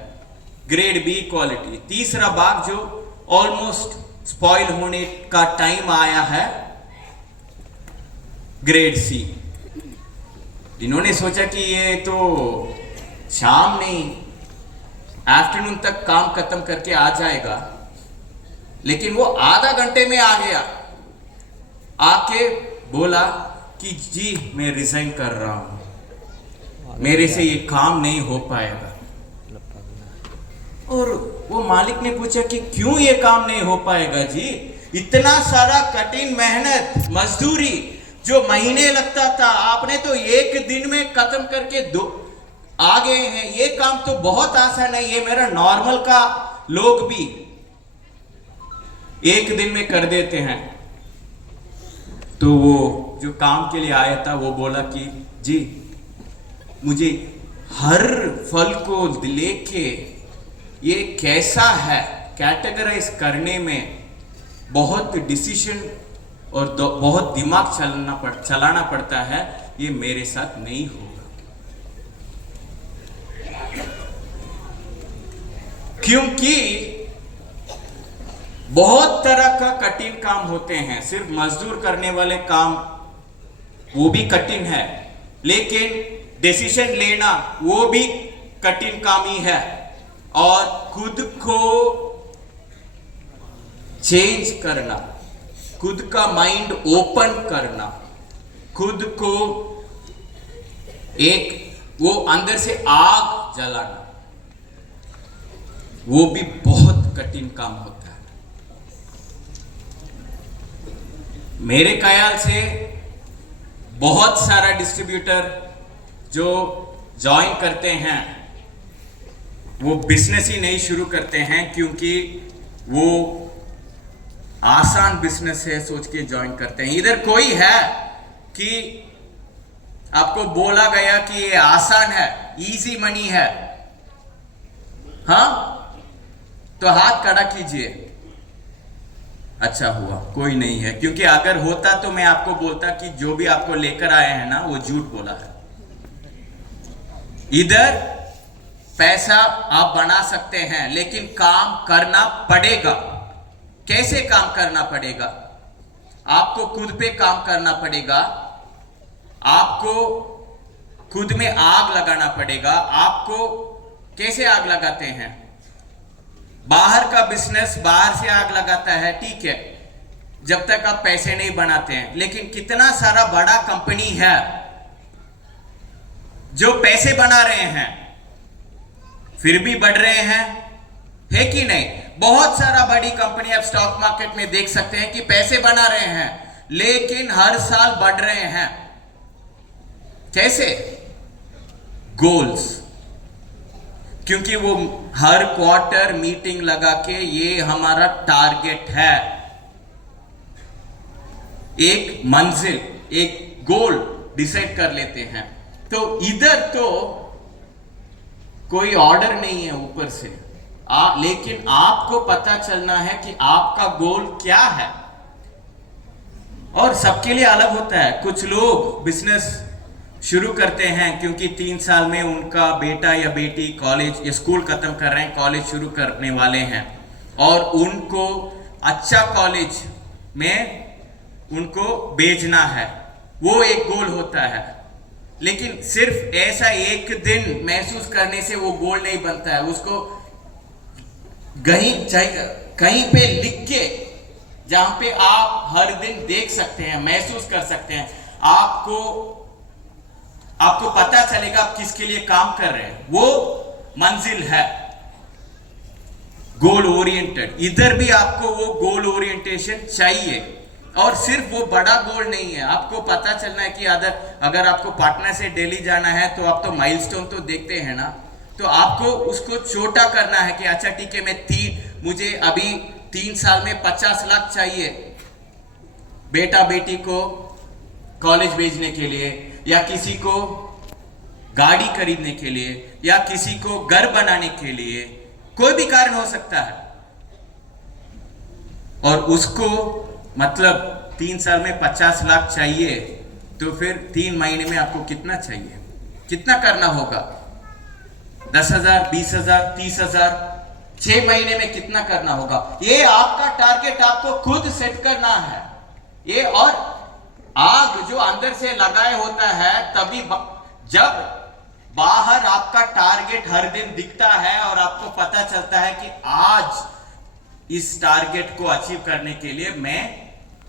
ग्रेड बी क्वालिटी। तीसरा भाग जो ऑलमोस्ट स्पॉइल होने का टाइम आया है, ग्रेड सी। इन्होंने सोचा कि ये तो शाम नहीं, आफ्टरनून तक काम खत्म करके आ जाएगा, लेकिन वो आधा घंटे में आ गया। आके बोला कि जी मैं रिजाइन कर रहा हूं, मेरे से ये काम नहीं हो पाएगा। और वो मालिक ने पूछा कि क्यों ये काम नहीं हो पाएगा जी, इतना सारा कठिन मेहनत मजदूरी जो महीने लगता था, आपने तो 1 दिन में खत्म करके आ गए हैं। ये काम तो बहुत आसान है, ये मेरा नॉर्मल का लोग भी 1 दिन में कर देते हैं। तो वो जो काम के लिए आया था वो बोला कि जी मुझे हर फल को लेके ये कैसा है कैटेगराइज करने में बहुत डिसीजन और बहुत दिमाग चलाना पड़ता है, ये मेरे साथ नहीं होगा। क्योंकि बहुत तरह का कठिन काम होते हैं, सिर्फ मजदूर करने वाले काम वो भी कठिन है, लेकिन डिसीजन लेना वो भी कठिन काम ही है, और खुद को चेंज करना, खुद का माइंड ओपन करना, खुद को एक वो अंदर से आग जलाना, वो भी बहुत कठिन काम होता है। मेरे ख्याल से बहुत सारा डिस्ट्रीब्यूटर जो ज्वाइन करते हैं वो बिजनेस ही नहीं शुरू करते हैं, क्योंकि वो आसान बिजनेस है सोच के ज्वाइन करते हैं। इधर कोई है कि आपको बोला गया कि ये आसान है, इजी मनी है? हाँ, तो हाथ खड़ा कीजिए। अच्छा हुआ कोई नहीं है, क्योंकि अगर होता तो मैं आपको बोलता कि जो भी आपको लेकर आए हैं ना वो झूठ बोला है। इधर पैसा आप बना सकते हैं, लेकिन काम करना पड़ेगा। कैसे काम करना पड़ेगा? आपको खुद पे काम करना पड़ेगा, आपको खुद में आग लगाना पड़ेगा। आपको कैसे आग लगाते हैं? बाहर का बिजनेस बाहर से आग लगाता है, ठीक है, जब तक आप पैसे नहीं बनाते हैं। लेकिन कितना सारा बड़ा कंपनी है जो पैसे बना रहे हैं, फिर भी बढ़ रहे हैं, है कि नहीं? बहुत सारा बड़ी कंपनी आप स्टॉक मार्केट में देख सकते हैं कि पैसे बना रहे हैं, लेकिन हर साल बढ़ रहे हैं। कैसे? गोल्स। क्योंकि वो हर क्वार्टर मीटिंग लगा के ये हमारा टारगेट है, एक मंजिल, एक गोल डिसाइड कर लेते हैं। तो इधर तो कोई ऑर्डर नहीं है ऊपर से, लेकिन आपको पता चलना है कि आपका गोल क्या है, और सबके लिए अलग होता है। कुछ लोग बिजनेस शुरू करते हैं क्योंकि 3 साल में उनका बेटा या बेटी कॉलेज या स्कूल खत्म कर रहे हैं, कॉलेज शुरू करने वाले हैं, और उनको अच्छा कॉलेज में उनको भेजना है, वो एक गोल होता है। लेकिन सिर्फ ऐसा एक दिन महसूस करने से वो गोल नहीं बनता है। उसको कहीं पे लिख के, जहां पे आप हर दिन देख सकते हैं, महसूस कर सकते हैं, आपको पता चलेगा आप किसके लिए काम कर रहे हैं। वो मंजिल है गोल ओरिएंटेड। इधर भी आपको वो गोल ओरिएंटेशन चाहिए, और सिर्फ वो बड़ा गोल नहीं है। आपको पता चलना है कि अगर आपको पटना से दिल्ली जाना है तो आप तो माइलस्टोन तो देखते हैं ना, तो आपको उसको छोटा करना है कि अच्छा ठीक है, मुझे अभी 3 साल में 50 लाख चाहिए बेटा बेटी को कॉलेज भेजने के लिए, या किसी को गाड़ी खरीदने के लिए, या किसी को घर बनाने के लिए, कोई भी कारण हो सकता है। और उसको मतलब 3 साल में 50 लाख चाहिए, तो फिर 3 महीने में आपको कितना चाहिए, कितना करना होगा? 10,000, 20,000, 30,000, 6 महीने में कितना करना होगा? ये आपका टारगेट आपको खुद सेट करना है। ये और आग जो अंदर से लगाए होता है, तभी जब बाहर आपका टारगेट हर दिन दिखता है और आपको पता चलता है कि आज इस टारगेट को अचीव करने के लिए मैं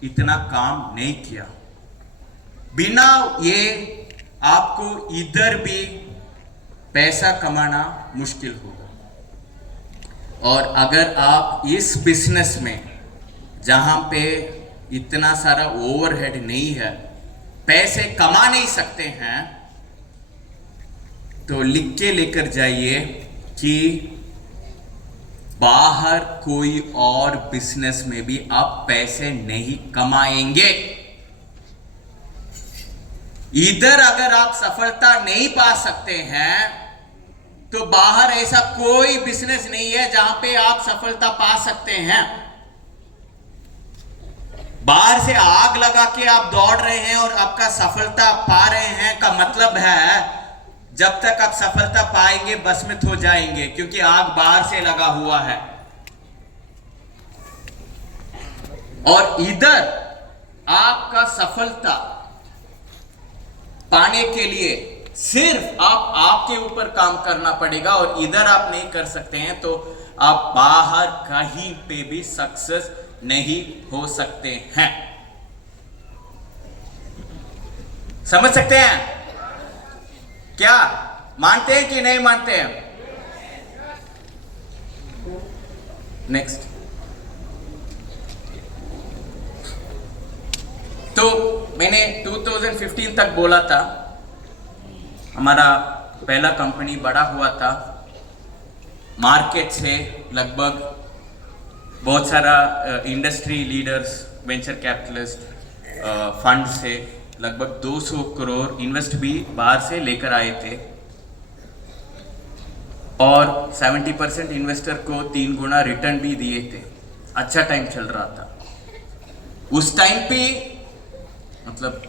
इतना काम नहीं किया। बिना ये आपको इधर भी पैसा कमाना मुश्किल होगा। और अगर आप इस बिजनेस में, जहां पे इतना सारा ओवरहेड नहीं है, पैसे कमा नहीं सकते हैं, तो लिख के लेकर जाइए कि बाहर कोई और बिजनेस में भी आप पैसे नहीं कमाएंगे। इधर अगर आप सफलता नहीं पा सकते हैं, तो बाहर ऐसा कोई बिजनेस नहीं है जहां पे आप सफलता पा सकते हैं। बाहर से आग लगा के आप दौड़ रहे हैं और आपका सफलता पा रहे हैं का मतलब है, जब तक आप सफलता पाएंगे बस में हो जाएंगे, क्योंकि आग बाहर से लगा हुआ है। और इधर आपका सफलता पाने के लिए सिर्फ आपके ऊपर काम करना पड़ेगा, और इधर आप नहीं कर सकते हैं तो आप बाहर कहीं पे भी सक्सेस नहीं हो सकते हैं। समझ सकते हैं क्या? मानते हैं कि नहीं मानते हैं? नेक्स्ट। तो मैंने 2015 तक बोला था, हमारा पहला कंपनी बड़ा हुआ था। मार्केट से लगभग बहुत सारा industry leaders, venture capitalist, fund से लगभग 200 करोड़ इन्वेस्ट भी बाहर से लेकर आए थे, और 70% इन्वेस्टर को 3 गुना रिटर्न भी दिए थे। अच्छा टाइम चल रहा था उस टाइम पे। मतलब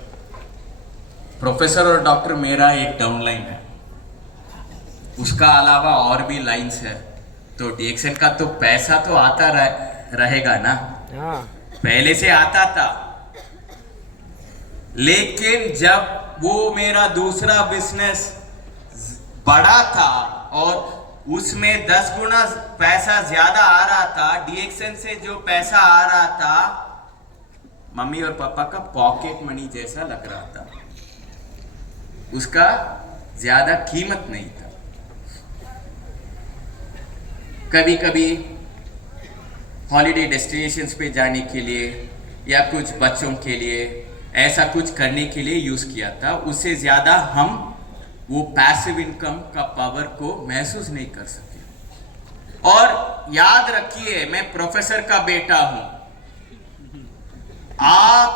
प्रोफेसर और डॉक्टर मेरा एक डाउनलाइन है, उसका अलावा और भी लाइंस है। तो डीएक्सएन का तो पैसा तो आता रहेगा ना, पहले से आता था। लेकिन जब वो मेरा दूसरा बिजनेस बड़ा था और उसमें 10 गुना पैसा ज्यादा आ रहा था, डीएक्सएन से जो पैसा आ रहा था मम्मी और पापा का पॉकेट मनी जैसा लग रहा था, उसका ज्यादा कीमत नहीं था। कभी कभी हॉलिडे डेस्टिनेशंस पे जाने के लिए या कुछ बच्चों के लिए ऐसा कुछ करने के लिए यूज किया था। उससे ज्यादा हम वो पैसिव इनकम का पावर को महसूस नहीं कर सके। और याद रखिए, मैं प्रोफेसर का बेटा हूं। आप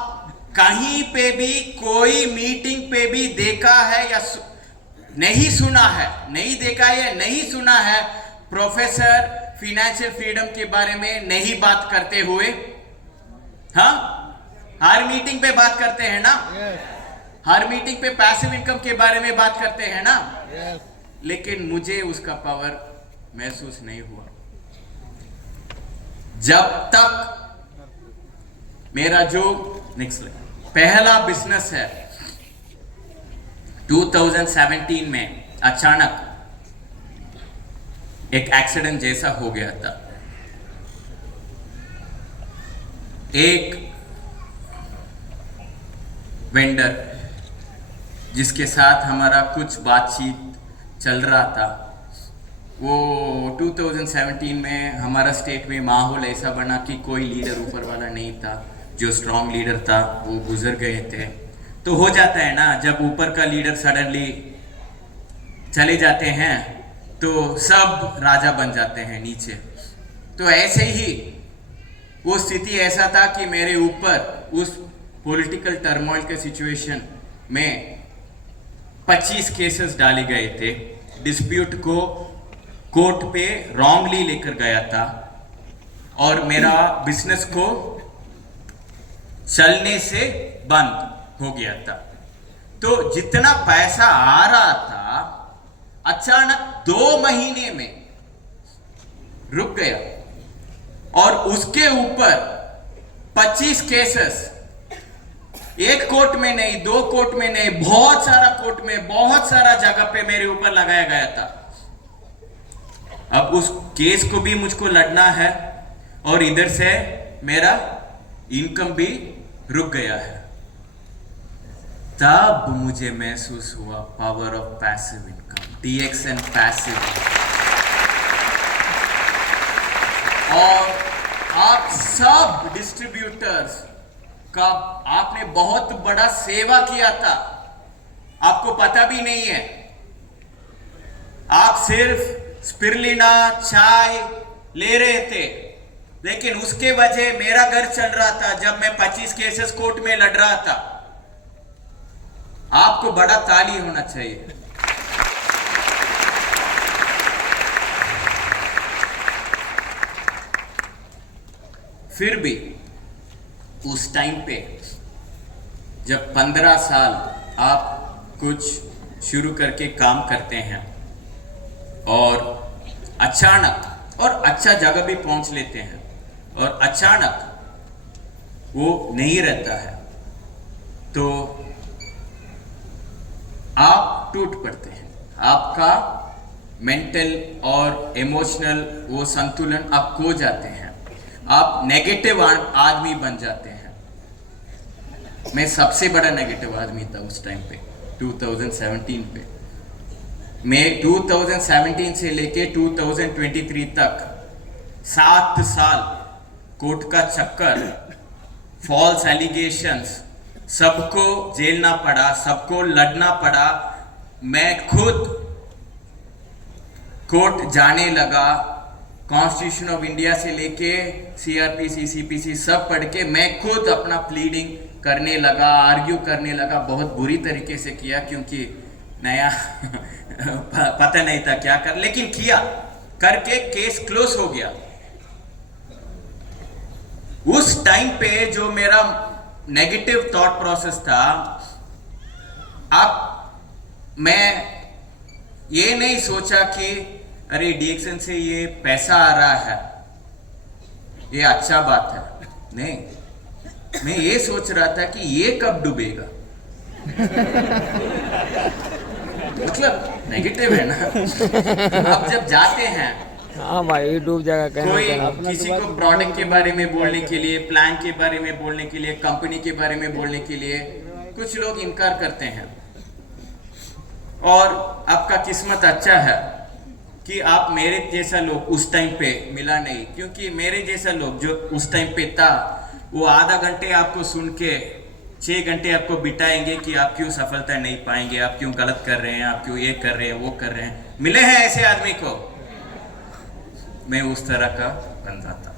कहीं पे भी कोई मीटिंग पे भी देखा है या नहीं सुना है, नहीं देखा है या नहीं सुना है प्रोफेसर फाइनेंशियल फ्रीडम के बारे में नहीं बात करते हुए? हाँ, हर मीटिंग पे बात करते हैं ना? हर मीटिंग पे पैसिव इनकम के बारे में बात करते हैं ना? लेकिन मुझे उसका पावर महसूस नहीं हुआ जब तक मेरा जो पहला बिजनेस है 2017 में अचानक एक एक्सीडेंट जैसा हो गया था। एक वेंडर जिसके साथ हमारा कुछ बातचीत चल रहा था, वो 2017 में हमारा स्टेट में माहौल ऐसा बना कि कोई लीडर ऊपर वाला नहीं था। जो स्ट्रॉन्ग लीडर था वो गुजर गए थे। तो हो जाता है ना, जब ऊपर का लीडर सडनली चले जाते हैं तो सब राजा बन जाते हैं नीचे। तो ऐसे ही वो स्थिति ऐसा था कि मेरे ऊपर उस पॉलिटिकल टर्मोइल के सिचुएशन में 25 केसेस डाले गए थे। डिस्प्यूट को कोर्ट पे रॉन्गली लेकर गया था और मेरा बिजनेस को चलने से बंद हो गया था। तो जितना पैसा आ रहा था अचानक 2 महीने में रुक गया और उसके ऊपर 25 केसेस, एक कोर्ट में नहीं, 2 कोर्ट में नहीं, बहुत सारा कोर्ट में, बहुत सारा जगह पे मेरे ऊपर लगाया गया था। अब उस केस को भी मुझको लड़ना है और इधर से मेरा इनकम भी रुक गया है। तब मुझे महसूस हुआ power of passive income, DXN passive. और आप सब डिस्ट्रीब्यूटर्स का आपने बहुत बड़ा सेवा किया था, आपको पता भी नहीं है। आप सिर्फ स्पिरुलिना चाय ले रहे थे, लेकिन उसके वजह मेरा घर चल रहा था। जब मैं 25 केसेस कोर्ट में लड़ रहा था, आपको बड़ा ताली होना चाहिए। फिर भी उस टाइम पे जब 15 साल आप कुछ शुरू करके काम करते हैं और अचानक और अच्छा जगह भी पहुंच लेते हैं और अचानक वो नहीं रहता है, तो आप टूट पड़ते हैं। आपका मेंटल और इमोशनल वो संतुलन आप खो जाते हैं, आप नेगेटिव आदमी बन जाते हैं। मैं सबसे बड़ा नेगेटिव आदमी था उस टाइम पे, 2017 पे। मैं 2017 से लेके 2023 तक 7 साल कोर्ट का चक्कर, फॉल्स एलिगेशंस, सबको झेलना पड़ा, सबको लड़ना पड़ा। मैं खुद कोर्ट जाने लगा, कॉन्स्टिट्यूशन ऑफ इंडिया से लेके CRPC, CPC सब पढ़ के मैं खुद अपना प्लीडिंग करने लगा, आर्ग्यू करने लगा। बहुत बुरी तरीके से किया क्योंकि नया पता नहीं था क्या कर, लेकिन किया, करके केस क्लोज हो गया। उस टाइम पे जो मेरा नेगेटिव थॉट प्रोसेस था, अब मैं ये नहीं सोचा कि अरे DXN से ये पैसा आ रहा है, ये अच्छा बात है। नहीं, मैं ये सोच रहा था कि ये कब डूबेगा। मतलब नेगेटिव है ना। आप जब जाते हैं, हाँ भाई डूब जाएगा कहीं कोई ना कहीं। किसी को प्रोडक्ट के बारे में बोलने के लिए, प्लान के बारे में बोलने के लिए, कंपनी के बारे में बोलने के लिए कुछ लोग इनकार करते हैं। और आपका किस्मत अच्छा है कि आप मेरे जैसा लोग उस टाइम पे मिला नहीं, क्योंकि मेरे जैसा लोग जो उस टाइम पे था वो आधा घंटे आपको सुन के 6 घंटे आपको बिताएंगे कि आप क्यों सफलता नहीं पाएंगे, आप क्यों गलत कर रहे हैं, आप क्यों ये कर रहे हैं, वो कर रहे हैं। मिले हैं ऐसे आदमी को? मैं उस तरह का बंदा था।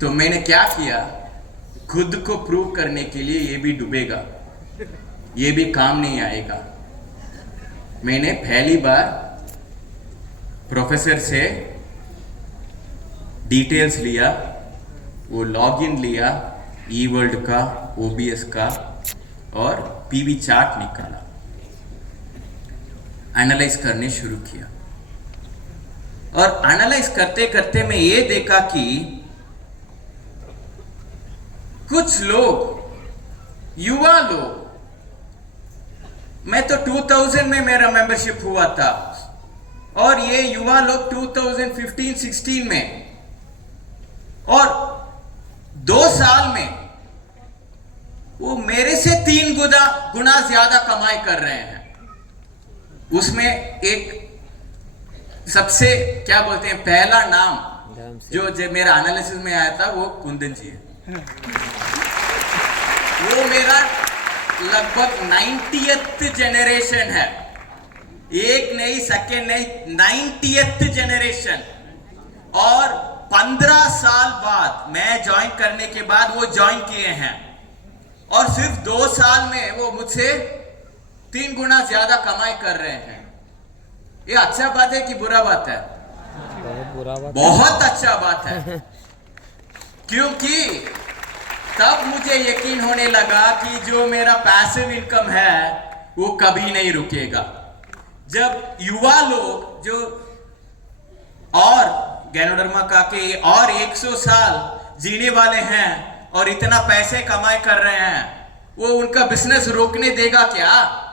तो मैंने क्या किया, खुद को प्रूव करने के लिए ये भी डूबेगा, ये भी काम नहीं आएगा। मैंने पहली बार प्रोफेसर से डिटेल्स लिया, वो लॉगिन लिया eWorld का, OBS का, और PV चार्ट निकाला, एनालाइज करने शुरू किया। और एनालाइज करते करते मैं ये देखा कि कुछ लोग, युवा लोग, मैं तो 2000 में मेरा मेंबरशिप हुआ था और ये युवा लोग 2015-16 में, और 2 साल में वो मेरे से 3 गुना ज्यादा कमाई कर रहे हैं। उसमें एक सबसे क्या बोलते हैं पहला नाम जो मेरा एनालिसिस में आया था वो कुंदन जी है। वो मेरा लगभग 90th जनरेशन है, एक नहीं सेकेंड नहीं 90th जनरेशन। और 15 साल बाद मैं ज्वाइन करने के बाद वो ज्वाइन किए हैं और सिर्फ 2 साल में वो मुझसे 3 गुना ज्यादा कमाई कर रहे हैं। ये अच्छा बात है कि बुरा बात है? बहुत अच्छा बात है, क्योंकि तब मुझे यकीन होने लगा कि जो मेरा पैसिव इनकम है वो कभी नहीं रुकेगा। जब युवा लोग जो और गैनोडर्मा का के और 100 साल जीने वाले हैं और इतना पैसे कमाई कर रहे हैं, वो उनका बिजनेस रोकने देगा क्या?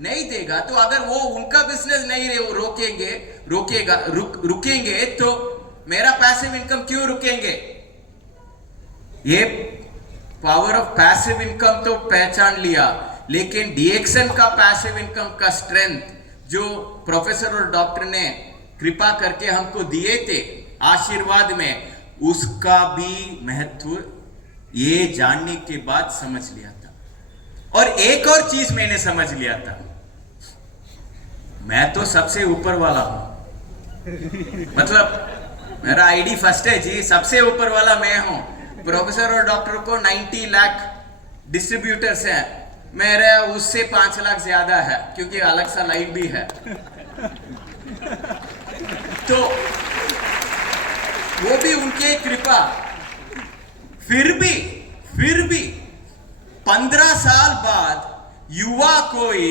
नहीं देगा। तो अगर वो उनका बिजनेस नहीं रुकेंगे तो मेरा पैसिव इनकम क्यों रुकेंगे? ये पावर ऑफ पैसिव इनकम तो पहचान लिया, लेकिन डीएक्सन का पैसिव इनकम का स्ट्रेंथ जो प्रोफेसर और डॉक्टर ने कृपा करके हमको दिए थे आशीर्वाद में, उसका भी महत्व ये जानने के बाद समझ लिया था। और एक और चीज मैंने समझ लिया था, मैं तो सबसे ऊपर वाला हूं। मतलब मेरा आईडी फर्स्ट है जी, सबसे ऊपर वाला मैं हूं। प्रोफेसर और डॉक्टर को 90 लाख डिस्ट्रीब्यूटर्स हैं, मेरे उससे 5 लाख ज्यादा है, क्योंकि अलग सा लाइन भी है। तो वो भी उनके कृपा। फिर भी 15 साल बाद युवा कोई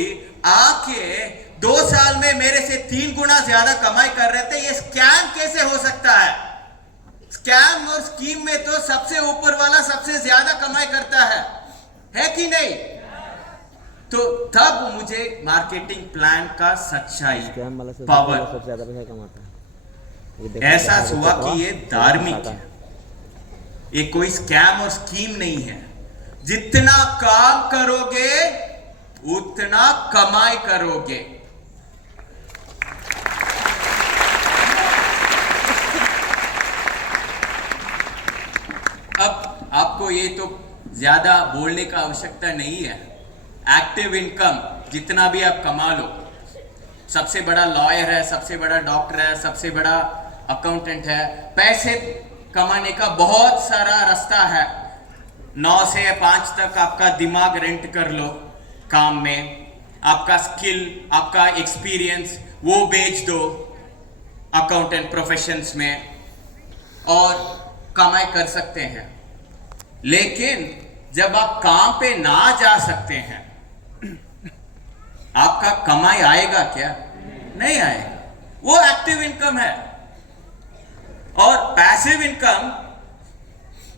आके 2 साल में मेरे से 3 गुना ज्यादा कमाई कर रहे थे। ये स्कैम कैसे हो सकता है? स्कैम और स्कीम में तो सबसे ऊपर वाला सबसे ज्यादा कमाई करता है कि नहीं? तो तब मुझे मार्केटिंग प्लान का सच्चाई, पावर सबसे ज्यादा पैसा कमाता है, ऐसा हुआ कि ये धार्मिक है, ये कोई स्कैम और स्कीम नहीं है। जितना काम करोगे उतना कमाई करोगे। अब आपको ये तो ज्यादा बोलने का आवश्यकता नहीं है। एक्टिव इनकम जितना भी आप कमा लो, सबसे बड़ा लॉयर है, सबसे बड़ा डॉक्टर है, सबसे बड़ा अकाउंटेंट है, पैसे कमाने का बहुत सारा रास्ता है। 9 से 5 तक आपका दिमाग रेंट कर लो काम में, आपका स्किल, आपका एक्सपीरियंस वो बेच दो अकाउंटेंट प्रोफेशंस में और कमाई कर सकते हैं। लेकिन जब आप काम पे ना जा सकते हैं, आपका कमाई आएगा क्या? नहीं आएगा। वो एक्टिव इनकम है। और पैसिव इनकम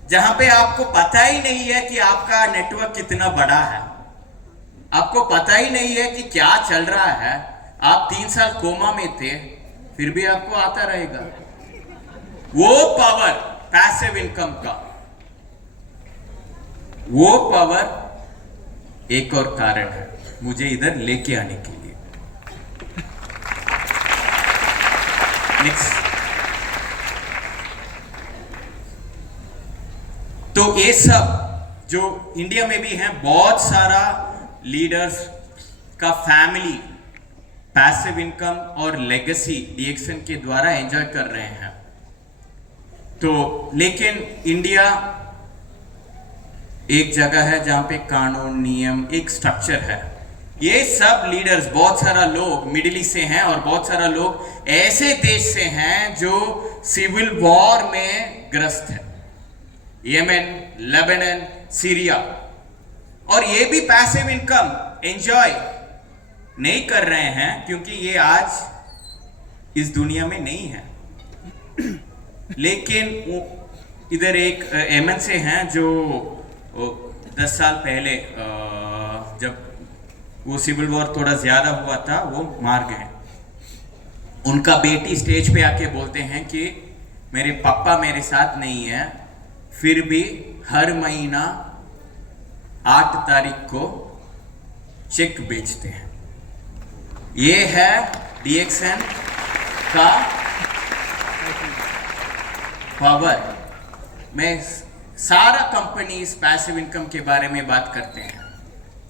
जहां पे आपको पता ही नहीं है कि आपका नेटवर्क कितना बड़ा है, आपको पता ही नहीं है कि क्या चल रहा है, आप 3 साल कोमा में थे फिर भी आपको आता रहेगा। वो पावर पैसिव इनकम का, वो पावर एक और कारण है मुझे इधर लेके आने के लिए। नेक्स्ट। तो ये सब जो इंडिया में भी है, बहुत सारा लीडर्स का फैमिली पैसिव इनकम और लेगेसी डीएक्सन के द्वारा एंजॉय कर रहे हैं। तो लेकिन इंडिया एक जगह है जहां पे कानून, नियम, एक स्ट्रक्चर है। ये सब लीडर्स, बहुत सारा लोग मिडिल ईस्ट से हैं और बहुत सारा लोग ऐसे देश से हैं जो सिविल वॉर में ग्रस्त है, यमन, लेबनान, सीरिया। और ये भी पैसिव इनकम एंजॉय नहीं कर रहे हैं क्योंकि ये आज इस दुनिया में नहीं है। लेकिन इधर एक यमन से हैं जो 10 साल पहले जब वो सिविल वॉर थोड़ा ज्यादा हुआ था, वो मार गए। उनका बेटी स्टेज पे आके बोलते हैं कि मेरे पापा मेरे साथ नहीं है, फिर भी हर महीना 8 तारीख को चेक बेचते हैं। ये है DXN का पावर। मैं सारा कंपनीज पैसिव इनकम के बारे में बात करते हैं,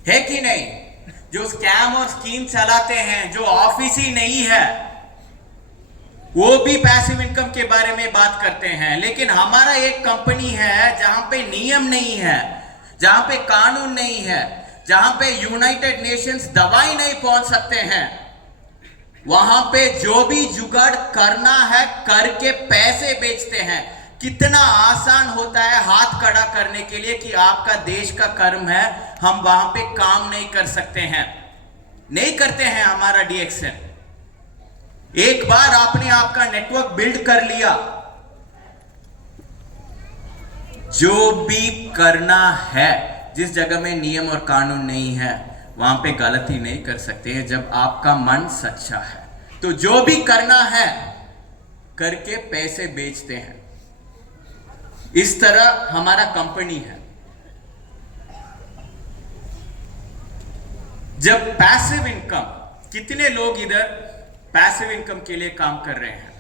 है कि नहीं? जो स्कैम और स्कीम चलाते हैं, जो ऑफिस ही नहीं है, वो भी पैसिव इनकम के बारे में बात करते हैं। लेकिन हमारा एक कंपनी है जहां पे नियम नहीं है, जहां पे कानून नहीं है, जहां पे यूनाइटेड नेशंस दवाई नहीं पहुंच सकते हैं, वहां पे जो भी जुगाड़ करना है करके पैसे बेचते हैं। कितना आसान होता है हाथ खड़ा करने के लिए कि आपका देश का कर्म है, हम वहां पे काम नहीं कर सकते हैं, नहीं करते हैं हमारा DXN। एक बार आपने आपका नेटवर्क बिल्ड कर लिया, जो भी करना है, जिस जगह में नियम और कानून नहीं है वहां पे गलती नहीं कर सकते हैं, जब आपका मन सच्चा है। तो जो भी करना है करके पैसे बेचते हैं। इस तरह हमारा कंपनी है। जब पैसिव इनकम, कितने लोग इधर पैसिव इनकम के लिए काम कर रहे हैं?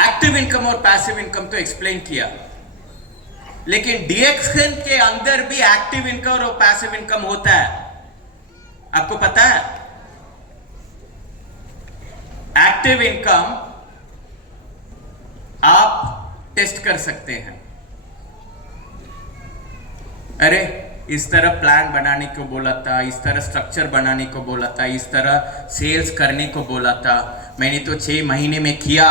एक्टिव इनकम और पैसिव इनकम तो एक्सप्लेन किया, लेकिन DXN के अंदर भी एक्टिव इनकम और पैसिव इनकम होता है। आपको पता है? एक्टिव इनकम आप टेस्ट कर सकते हैं। अरे इस तरह प्लान बनाने को बोला था, इस तरह स्ट्रक्चर बनाने को बोला था, इस तरह सेल्स करने को बोला था, मैंने तो 6 महीने में किया,